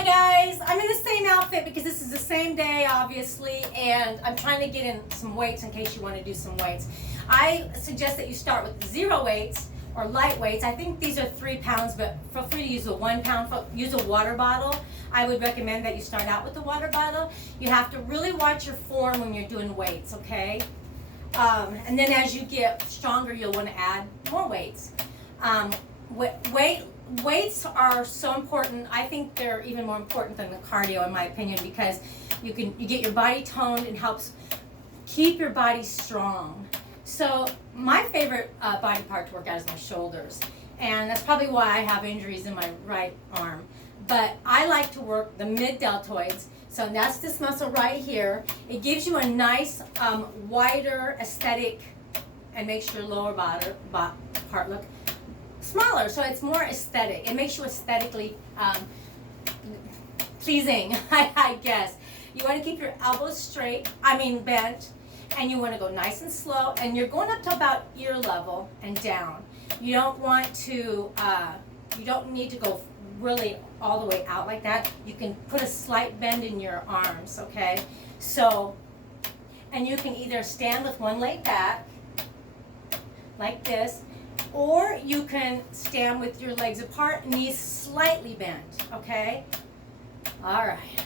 Hi guys, I'm in the same outfit because this is the same day obviously, and I'm trying to get in some weights in case you want to do some weights. I suggest that you start with 0 weights or light weights. I think these are 3 pounds, but feel free to use a 1 pound, use a water bottle. I would recommend that you start out with the water bottle. You have to really watch your form when you're doing weights, okay? And then as you get stronger, you'll want to add more weights. Weights are so important. I think they're even more important than the cardio in my opinion, because you get your body toned and helps keep your body strong. So my favorite body part to work out is my shoulders, and that's probably why I have injuries in my right arm. But I like to work the mid-deltoids, so that's this muscle right here. It gives you a nice wider aesthetic and makes your lower part look smaller, so it's more aesthetic. It makes you aesthetically pleasing, I guess. You want to keep your elbows bent, and you want to go nice and slow, and you're going up to about ear level and down. You don't want to, you don't need to go really all the way out like that. You can put a slight bend in your arms, okay? So, and you can either stand with one leg back, like this, or you can stand with your legs apart, knees slightly bent, okay? All right.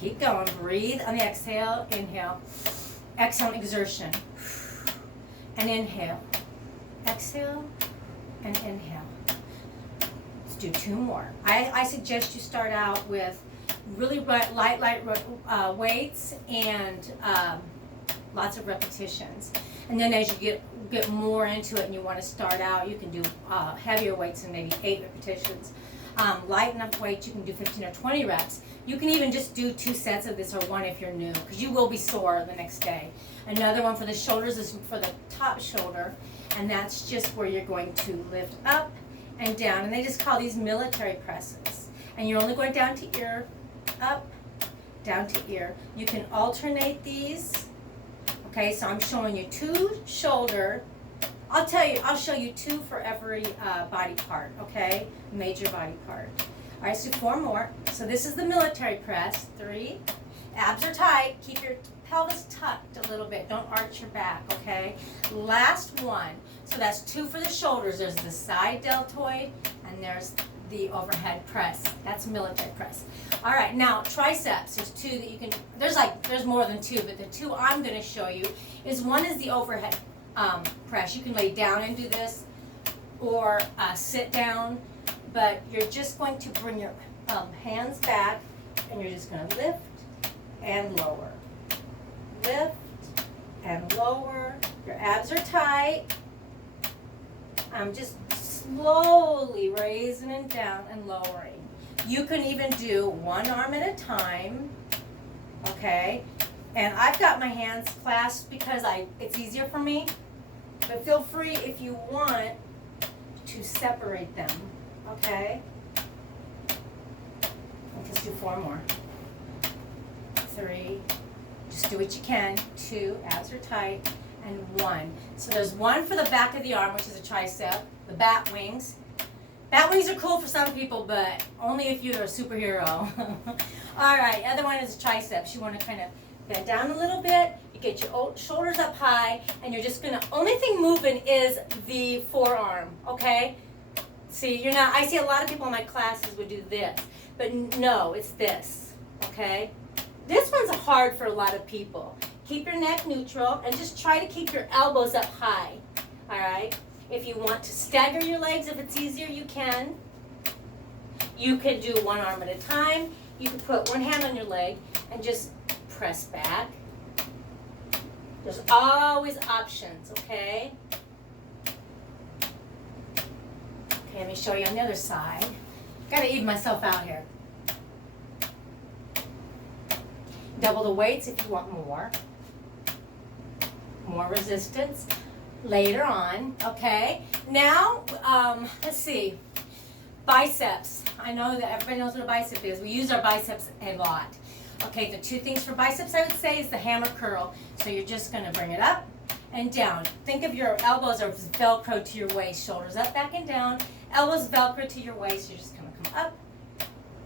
Keep going. Breathe on the exhale, inhale. Exhale, exertion. And inhale. Exhale and inhale. Let's do 2 more. I suggest you start out with really light weights and lots of repetitions. And then as you get more into it and you want to start out, you can do heavier weights and maybe 8 repetitions. Light enough weight, you can do 15 or 20 reps. You can even just do 2 sets of this or 1 if you're new, because you will be sore the next day. Another one for the shoulders is for the top shoulder, and that's just where you're going to lift up and down. And they just call these military presses. And you're only going down to ear, up, down to ear. You can alternate these. Okay, so I'm showing you 2 shoulder. I'll show you 2 for every body part, okay? Major body part. All right, so 4 more. So this is the military press. 3. Abs are tight. Keep your pelvis tucked a little bit. Don't arch your back, okay? Last one. So that's 2 for the shoulders. There's the side deltoid, and there's the overhead press. That's military press. All right, now triceps. There's 2 that you can, there's more than 2, but the 2 I'm gonna show you is, one is the overhead press. You can lay down and do this, or sit down, but you're just going to bring your hands back, and you're just gonna lift and lower. Lift and lower. Your abs are tight. I'm just slowly raising and down and lowering. You can even do 1 arm at a time, okay? And I've got my hands clasped because it's easier for me, but feel free if you want to separate them, okay? Let's do 4 more. 3, just do what you can. 2, abs are tight, and 1. So there's 1 for the back of the arm, which is a tricep, the bat wings. Bat wings are cool for some people, but only if you're a superhero. All right, other one is triceps. You want to kind of bend down a little bit. You get your shoulders up high, and you're just gonna, only thing moving is the forearm, okay? See, I see a lot of people in my classes would do this, but no, it's this, okay? This one's hard for a lot of people. Keep your neck neutral, and just try to keep your elbows up high, all right? If you want to stagger your legs, if it's easier, you can. You could do 1 arm at a time. You could put 1 hand on your leg and just press back. There's always options, okay? Okay, let me show you on the other side. Gotta even myself out here. Double the weights if you want more. More resistance later on, okay? Now, let's see. Biceps. I know that everybody knows what a bicep is. We use our biceps a lot. Okay, the 2 things for biceps I would say is the hammer curl. So you're just gonna bring it up and down. Think of your elbows as Velcro to your waist. Shoulders up, back, and down. Elbows Velcro to your waist. You're just gonna come up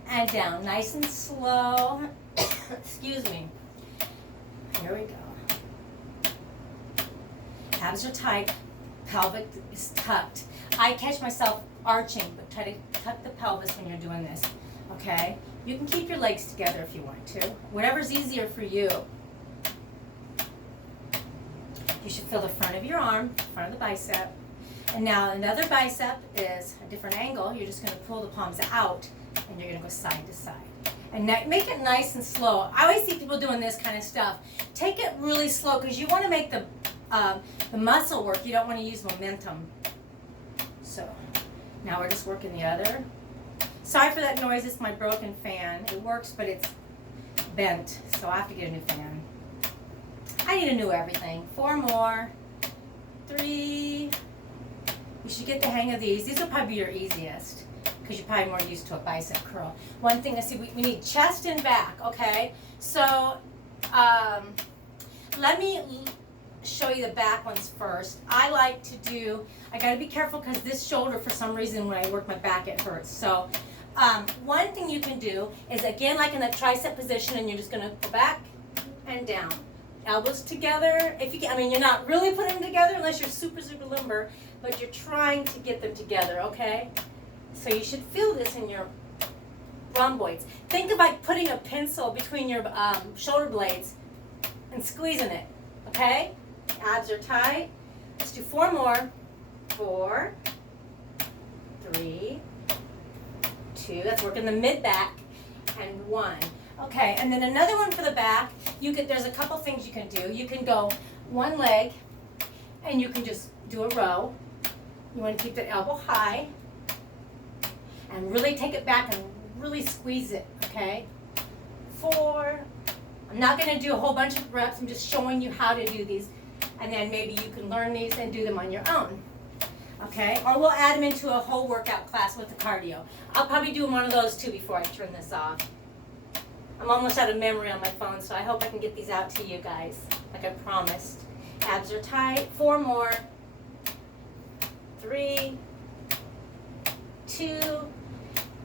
and down, nice and slow. Excuse me. Here we go. Abs are tight, pelvic is tucked. I catch myself arching, but try to tuck the pelvis when you're doing this, okay? You can keep your legs together if you want to, whatever's easier for you. You should feel the front of your arm, front of the bicep. And now another bicep is a different angle. You're just gonna pull the palms out and you're gonna go side to side. And make it nice and slow. I always see people doing this kind of stuff. Take it really slow because you wanna make the muscle work. You don't wanna use momentum. So now we're just working the other. Sorry for that noise, it's my broken fan. It works, but it's bent, so I have to get a new fan. I need a new everything. 4 more. 3. You should get the hang of these. These will probably be your easiest because you're probably more used to a bicep curl. One thing I see, we need chest and back, okay? So let me show you the back ones first. I like to do, I gotta be careful because this shoulder, for some reason, when I work my back, it hurts. So one thing you can do is, again, like in the tricep position, and you're just gonna go back and down. Elbows together. If you can, I mean, you're not really putting them together unless you're super, super limber, but you're trying to get them together, okay? So you should feel this in your rhomboids. Think of like putting a pencil between your shoulder blades and squeezing it, okay? Abs are tight. Let's do 4 more. 4, 3, 2. That's working the mid back, and 1. Okay, and then another one for the back. There's a couple things you can do. You can go one leg, and you can just do a row. You want to keep the elbow high, and really take it back and really squeeze it. Okay. 4. I'm not going to do a whole bunch of reps. I'm just showing you how to do these, and then maybe you can learn these and do them on your own. Okay, or we'll add them into a whole workout class with the cardio. I'll probably do one of those too before I turn this off. I'm almost out of memory on my phone, so I hope I can get these out to you guys, like I promised. Abs are tight. 4 more. 3, 2,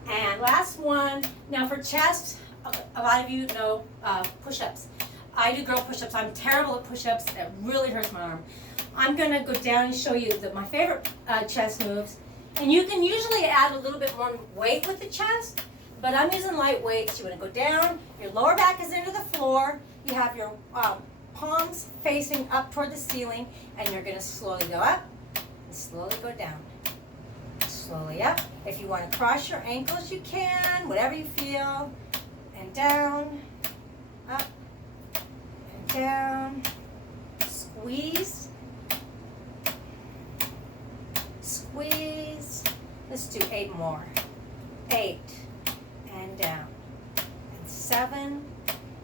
and last one. Now for chest, a lot of you know push-ups. I do girl push-ups. I'm terrible at push-ups. It really hurts my arm. I'm going to go down and show you my favorite chest moves. And you can usually add a little bit more weight with the chest, but I'm using light weights. You want to go down, your lower back is into the floor, you have your palms facing up toward the ceiling, and you're going to slowly go up and slowly go down. Slowly up. If you want to cross your ankles, you can, whatever you feel. And down, up, and down. Squeeze. Squeeze. Let's do 8 more. 8. And down, and 7,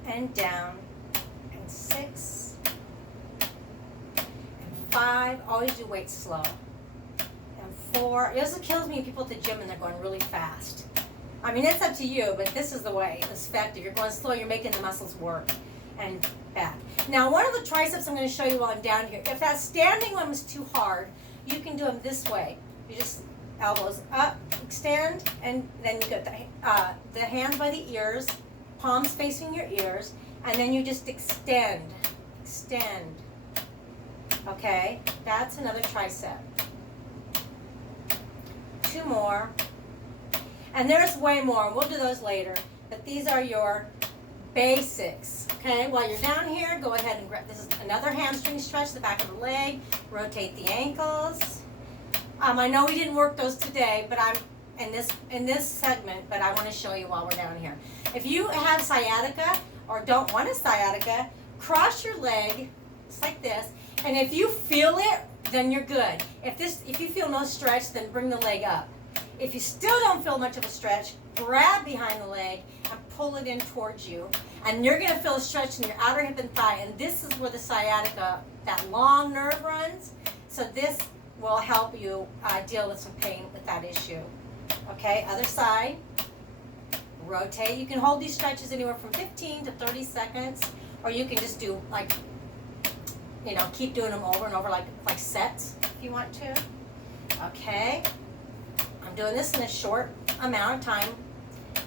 and down, and 6, and 5. Always do weight slow. And 4. It also kills me when people at the gym and they're going really fast. I mean, it's up to you, but this is the way. It's effective. You're going slow. You're making the muscles work. And back. Now, one of the triceps I'm going to show you while I'm down here. If that standing one was too hard, you can do them this way. You just elbows up, extend, and then you get the hands by the ears, palms facing your ears, and then you just extend. Okay, that's another tricep. 2 more, and there's way more. We'll do those later, but these are your basics. Okay, while you're down here, go ahead and grab. This is another hamstring stretch, the back of the leg. Rotate the ankles. I know we didn't work those today, but I'm in this segment, but I want to show you while we're down here. If you have sciatica or don't want a sciatica, cross your leg just like this, and if you feel it, then you're good. If you feel no stretch, then bring the leg up. If you still don't feel much of a stretch, grab behind the leg and pull it in towards you, and you're going to feel a stretch in your outer hip and thigh, and this is where the sciatica, that long nerve runs. So this will help you deal with some pain with that issue. Okay, other side. Rotate. You can hold these stretches anywhere from 15 to 30 seconds, or you can just do like, keep doing them over and over like sets if you want to. Okay. I'm I'm doing this in a short amount of time.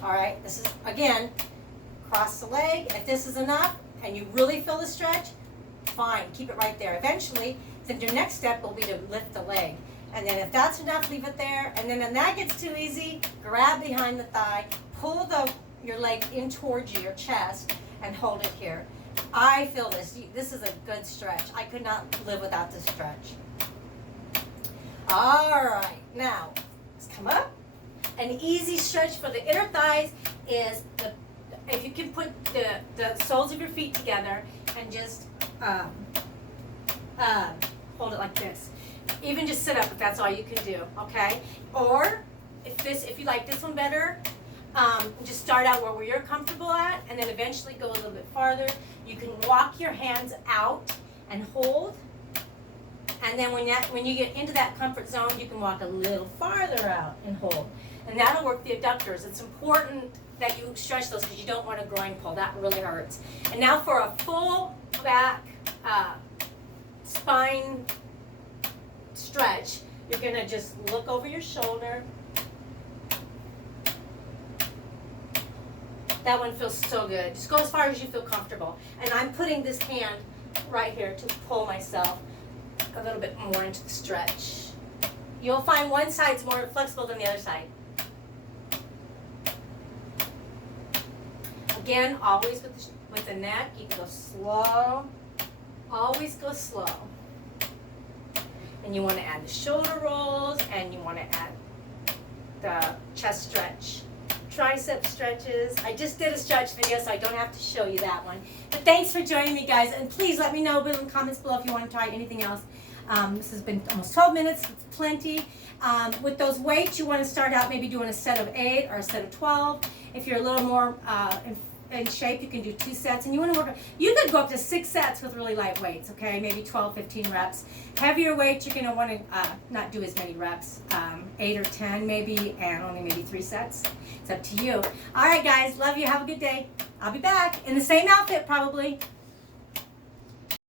All right, this is, again, cross the leg. If this is enough and you really feel the stretch, fine, keep it right there. Eventually, then your next step will be to lift the leg. And then if that's enough, leave it there. And then when that gets too easy, grab behind the thigh, pull your leg in towards your chest, and hold it here. I feel this. This is a good stretch. I could not live without this stretch. All right, now let's come up. An easy stretch for the inner thighs is if you can put the soles of your feet together and just hold it like this. Even just sit up if that's all you can do, okay? Or if you like this one better, just start out where you're comfortable at, and then eventually go a little bit farther. You can walk your hands out and hold, and then when you get into that comfort zone, you can walk a little farther out and hold, and that'll work the adductors. It's important that you stretch those because you don't want a groin pull. That really hurts. And now for a full back spine stretch, you're going to just look over your shoulder. That one feels so good. Just go as far as you feel comfortable. And I'm putting this hand right here to pull myself a little bit more into the stretch. You'll find one side's more flexible than the other side. Again, always with the neck, you can go slow. Always go slow. And you want to add the shoulder rolls, and you want to add the chest stretch. Tricep stretches. I just did a stretch video, so I don't have to show you that one. But thanks for joining me, guys. And please let me know in the comments below if you want to try anything else. This has been almost 12 minutes. It's plenty. With those weights, you want to start out maybe doing a set of 8 or a set of 12. If you're a little more in shape, you can do 2 sets. And you want to work, you could go up to 6 sets with really light weights, okay? Maybe 12, 15 reps. Heavier weights, you're going to want to not do as many reps, 8 or 10 maybe, and only maybe 3 sets. It's up to you. All right, guys, love you. Have a good day. I'll be back in the same outfit probably.